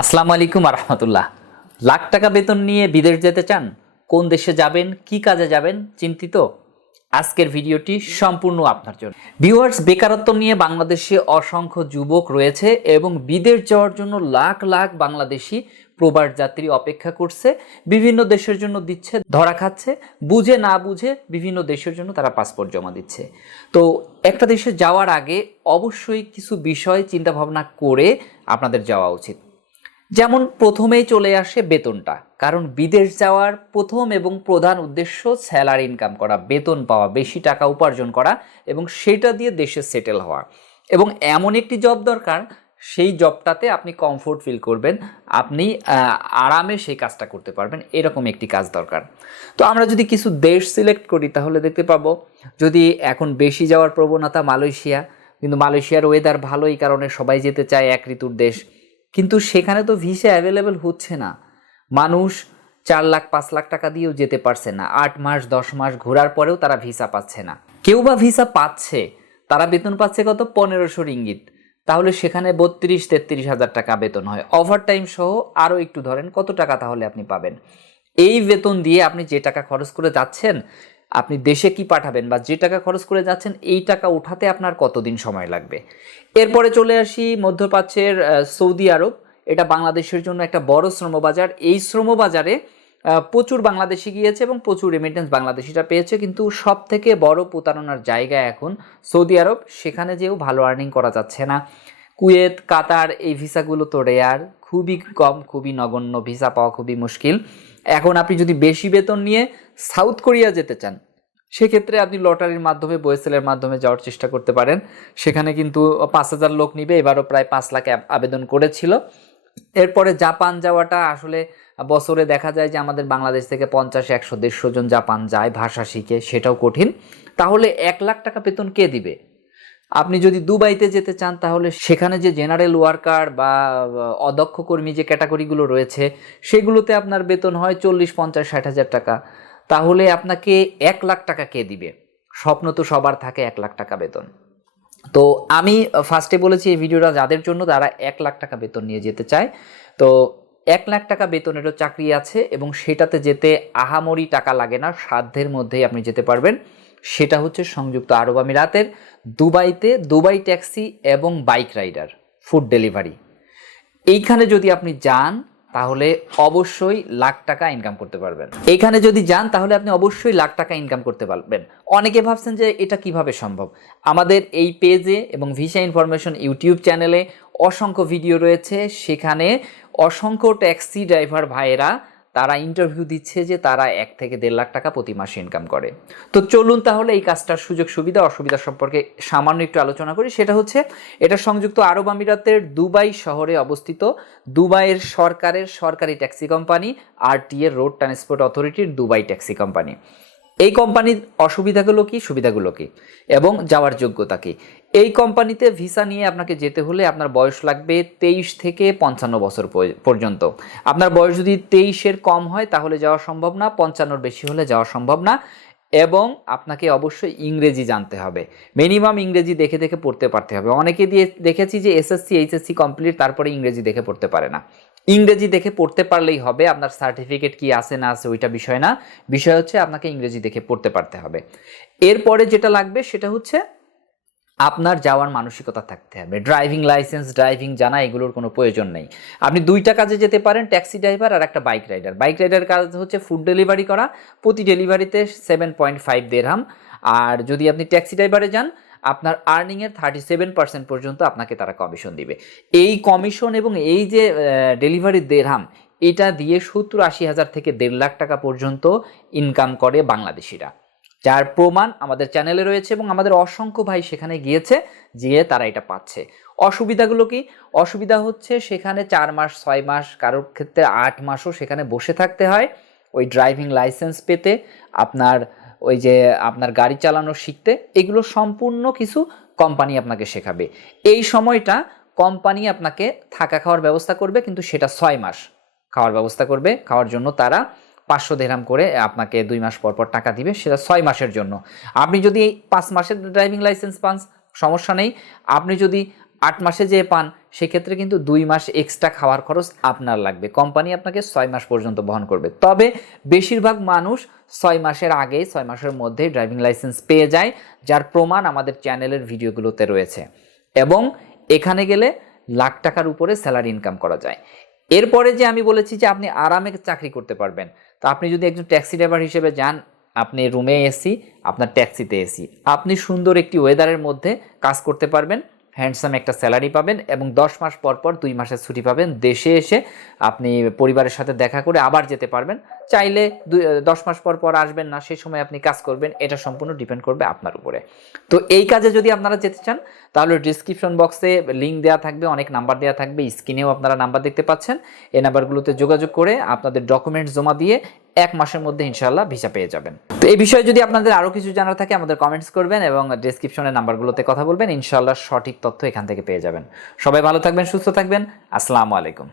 আসসালামু আলাইকুম রহমতুল্লাহ। লাখ টাকা বেতন নিয়ে বিদেশ যেতে চান, কোন দেশে যাবেন, কি কাজে যাবেন, চিন্তিত? আজকের ভিডিওটি সম্পূর্ণ আপনার জন্য। ভিউয়ার্স, বেকারত্ব নিয়ে বাংলাদেশে অসংখ্য যুবক রয়েছে এবং বিদেশ যাওয়ার জন্য লাখ লাখ বাংলাদেশি প্রবাস যাত্রী অপেক্ষা করছে। বিভিন্ন দেশের জন্য দিচ্ছে, ধরা খাচ্ছে। বুঝে না বুঝে বিভিন্ন দেশের জন্য তারা পাসপোর্ট জমা দিচ্ছে। তো একটা দেশে যাওয়ার আগে অবশ্যই কিছু বিষয় চিন্তা ভাবনা করে আপনাদের যাওয়া উচিত। যেমন প্রথমেই চলে আসে বেতনটা, কারণ বিদেশ যাওয়ার প্রথম এবং প্রধান উদ্দেশ্য স্যালারি ইনকাম করা, বেতন পাওয়া, বেশি টাকা উপার্জন করা এবং সেটা দিয়ে দেশে সেটেল হওয়া। এবং এমন একটি জব দরকার, সেই জবটাতে আপনি কমফোর্ট ফিল করবেন, আপনি আরামে সেই কাজটা করতে পারবেন, এরকম একটি কাজ দরকার। তো আমরা যদি কিছু দেশ সিলেক্ট করি, তাহলে দেখতে পাবো, যদি এখন বেশি যাওয়ার প্রবণতা মালয়েশিয়া, কিন্তু মালয়েশিয়ার ওয়েদার ভালো, এই কারণে সবাই যেতে চায় এক ঋতুর দেশ কিন্তু সেখানে তো ভিসা অ্যাভেলেবেল হচ্ছে না। মানুষ চার লাখ, পাঁচ লাখ টাকা দিয়েও যেতে পারছে না। আট মাস, দশ মাস ঘোরার পরেও তারা ভিসা পাচ্ছে না। কেউ বা ভিসা পাচ্ছে, তারা বেতন পাচ্ছে কত? পনেরোশো রিঙ্গিত। তাহলে সেখানে বত্রিশ, তেত্রিশ হাজার টাকা বেতন হয়। ওভার টাইম সহ আরও একটু ধরেন কত টাকা তাহলে আপনি পাবেন? এই বেতন দিয়ে আপনি যে টাকা খরচ করে যাচ্ছেন আপনি দেশে কি পাঠাবেন বা যে টাকা খরচ করে যাচ্ছেন, এই টাকা উঠাতে আপনার কতদিন সময় লাগবে? এরপরে চলে আসি মধ্যপ্রাচ্যের সৌদি আরব। এটা বাংলাদেশের জন্য একটা বড় শ্রমবাজার। এই শ্রমবাজারে প্রচুর বাংলাদেশি গিয়েছে এবং প্রচুর রেমিটেন্স বাংলাদেশিটা পেয়েছে। কিন্তু সব থেকে বড় প্রতারণার জায়গা এখন সৌদি আরব। সেখানে যেও ভালো আর্নিং করা যাচ্ছে না। কুয়েত, কাতার, এই ভিসাগুলো তো রেয়ার খুবই কম, খুবই নগণ্য, ভিসা পাওয়া খুবই মুশকিল। এখন আপনি যদি বেশি বেতন নিয়ে সাউথ কোরিয়া যেতে চান, সেক্ষেত্রে আপনি লটারির মাধ্যমে, বয়েসেলের মাধ্যমে যাওয়ার চেষ্টা করতে পারেন। সেখানে কিন্তু পাঁচ হাজার লোক নিবে, এবারও প্রায় পাঁচ লাখ আবেদন করেছিল। এরপরে জাপান যাওয়াটা আসলে বছরে দেখা যায় যে আমাদের বাংলাদেশ থেকে পঞ্চাশ, একশো, দেড়শো জন জাপান যায়, ভাষা শিখে, সেটাও কঠিন। তাহলে এক লাখ টাকা বেতন কে দিবে? আপনি যদি দুবাইতে যেতে চান, তাহলে সেখানে যে জেনারেল ওয়ার্কার বা অদক্ষ কর্মী যে ক্যাটাগরিগুলো রয়েছে, সেগুলোতে আপনার বেতন হয় চল্লিশ, পঞ্চাশ, ষাট হাজার টাকা। তাহলে আপনাকে এক লাখ টাকা কে দিবে? স্বপ্ন তো সবার থাকে এক লাখ টাকা বেতন। তো আমি ফার্স্টে বলেছি এই ভিডিওটা যাদের জন্য তারা এক লাখ টাকা বেতন নিয়ে যেতে চায়। তো এক লাখ টাকা বেতনেরও চাকরি আছে এবং সেটাতে যেতে আহামরি টাকা লাগে না, সাধ্যের মধ্যেই আপনি যেতে পারবেন। সেটা হচ্ছে সংযুক্ত আরব আমিরাতের দুবাইতে দুবাই ট্যাক্সি এবং বাইক রাইডার, ফুড ডেলিভারি। এইখানে যদি আপনি যান তাহলে অবশ্যই লাখ টাকা ইনকাম করতে পারবেন। এখানে যদি যান, তাহলে আপনি অবশ্যই লাখ টাকা ইনকাম করতে পারবেন। অনেকে ভাবছেন যে এটা কীভাবে সম্ভব? আমাদের এই পেজে এবং ভিসা ইনফরমেশন ইউটিউব চ্যানেলে অসংখ্য ভিডিও রয়েছে। সেখানে অসংখ্য ট্যাক্সি ড্রাইভার ভাইয়েরা তারা ইন্টারভিউ দিচ্ছে যে তারা এক থেকে দেড় লাখ টাকা প্রতি মাসে ইনকাম করে। তো চলুন তাহলে এই কাজটার সুযোগ সুবিধা অসুবিধা সম্পর্কে সামান্য একটু আলোচনা করি। সেটা হচ্ছে, এটা সংযুক্ত আরব আমিরাতের দুবাই শহরে অবস্থিত। দুবাইয়ের সরকারের সরকারি taxi company RTA road transport অথরিটির দুবাই ট্যাক্সি কোম্পানি। এই কোম্পানির অসুবিধাগুলো কি, সুবিধাগুলো কি? এবং যাওয়ার যোগ্যতা কি? এই কোম্পানিতে ভিসা নিয়ে আপনাকে যেতে হলে আপনার বয়স লাগবে তেইশ থেকে পঞ্চান্ন বছর পর্য- পর্যন্ত। আপনার বয়স যদি তেইশের কম হয়, তাহলে যাওয়া সম্ভব না, পঞ্চান্নর বেশি হলে যাওয়া সম্ভব না এবং আপনাকে অবশ্যই ইংরেজি জানতে হবে। মিনিমাম ইংরেজি দেখে দেখে পড়তে পারতে হবে। অনেকে দিয়ে দেখেছি যে এসএসসি, এইচএসসি কমপ্লিট, তারপরে ইংরেজি দেখে পড়তে পারে না। ইংরেজি দেখে পড়তে পারলেই হবে, আপনার সার্টিফিকেট কি আছে না আছে ওইটা বিষয় না। বিষয় হচ্ছে আপনাকে ইংরেজি দেখে পড়তে পারতে হবে। এরপরে যেটা লাগবে সেটা হচ্ছে আপনার যাওয়ার মানসিকতা থাকতে হবে। ড্রাইভিং লাইসেন্স ড্রাইভিং জানা, এগুলোর কোনো প্রয়োজন নেই। আপনি দুইটা কাজে যেতে পারেন ট্যাক্সি ড্রাইভার আর একটা বাইক রাইডার বাইক রাইডার কাজ হচ্ছে ফুড ডেলিভারি করা। প্রতি ডেলিভারিতে সেভেন পয়েন্ট ফাইভ দেড়হাম আর যদি আপনি ট্যাক্সি ড্রাইভারে যান আপনার আর্নিংয়ের থার্টি সেভেন পার্সেন্ট পর্যন্ত আপনাকে তারা কমিশন দিবে। এই কমিশন এবং এই যে ডেলিভারি দেড়হাম এটা দিয়ে সত্তর আশি হাজার থেকে দেড় লাখ টাকা পর্যন্ত ইনকাম করে বাংলাদেশিরা। যার প্রমাণ আমাদের চ্যানেলে রয়েছে এবং আমাদের অসংখ্য ভাই সেখানে গিয়েছে, গিয়ে তারা এটা পাচ্ছে। অসুবিধাগুলো কি? অসুবিধা হচ্ছে সেখানে চার মাস, ছয় মাস, কারোর ক্ষেত্রে আট মাসও সেখানে বসে থাকতে হয়। ওই ড্রাইভিং লাইসেন্স পেতে আপনার ওই যে আপনার গাড়ি চালানো শিখতে, এগুলো সম্পূর্ণ কিছু কোম্পানি আপনাকে শেখাবে। এই সময়টা কোম্পানি আপনাকে থাকা খাওয়ার ব্যবস্থা করবে, কিন্তু সেটা ছয় মাস খাওয়ার ব্যবস্থা করবে। খাওয়ার জন্য তারা পাঁচশো দেড়হাম করে আপনাকে দুই মাস পর পর টাকা দিবে, সেটা ছয় মাসের জন্য। আপনি যদি এই পাঁচ মাসের ড্রাইভিং লাইসেন্স পান, সমস্যা নেই। আপনি যদি আট মাসে যে পান, সেক্ষেত্রে কিন্তু দুই মাস এক্সট্রা খাওয়ার খরচ আপনার লাগবে। কোম্পানি আপনাকে ছয় মাস পর্যন্ত বহন করবে। তবে বেশিরভাগ মানুষ ছয় মাসের আগে ছয় মাসের মধ্যে ড্রাইভিং লাইসেন্স পেয়ে যায়, যার প্রমাণ আমাদের চ্যানেলের ভিডিওগুলোতে রয়েছে। এবং এখানে গেলে লাখ টাকার উপরে স্যালারি ইনকাম করা যায়। এরপরে যে আমি বলেছি যে আপনি আরামে চাকরি করতে পারবেন, তো আপনি যদি একজন ট্যাক্সি ড্রাইভার হিসেবে যান, আপনি রুমে এসি আপনার ট্যাক্সিতে এসি আপনি সুন্দর একটি ওয়েদারের মধ্যে কাজ করতে পারবেন। হ্যান্ডসাম একটা স্যালারি পাবেন এবং দশ মাস পর পর দুই মাসের ছুটি পাবেন। দেশে এসে আপনি পরিবারের সাথে দেখা করে আবার যেতে পারবেন। চাইলে দুই, দশ মাস পর পর আসবেন না সেই সময় আপনি কাজ করবেন। এটা সম্পূর্ণ ডিপেন্ড করবে আপনার উপরে। তো এই কাজে যদি আপনারা যেতে চান, তাহলে ডিসক্রিপশন বক্সে লিঙ্ক দেওয়া থাকবে, অনেক নাম্বার দেওয়া থাকবে স্ক্রিনেও আপনারা নাম্বার দেখতে পাচ্ছেন। এই নাম্বারগুলোতে যোগাযোগ করে আপনাদের ডকুমেন্টস জমা দিয়ে এক মাসের মধ্যে ইনশাল্লাহ ভিসা পেয়ে যাবেন। তো এই বিষয়ে যদি আপনাদের আরও কিছু জানার থাকে, আমাদের কমেন্টস করবেন এবং ডিসক্রিপশনের নাম্বারগুলোতে কথা বলবেন ইনশাল্লাহ সঠিক তথ্য এখান থেকে পেয়ে যাবেন। সবাই ভালো থাকবেন, সুস্থ থাকবেন, আসসালামু আলাইকুম।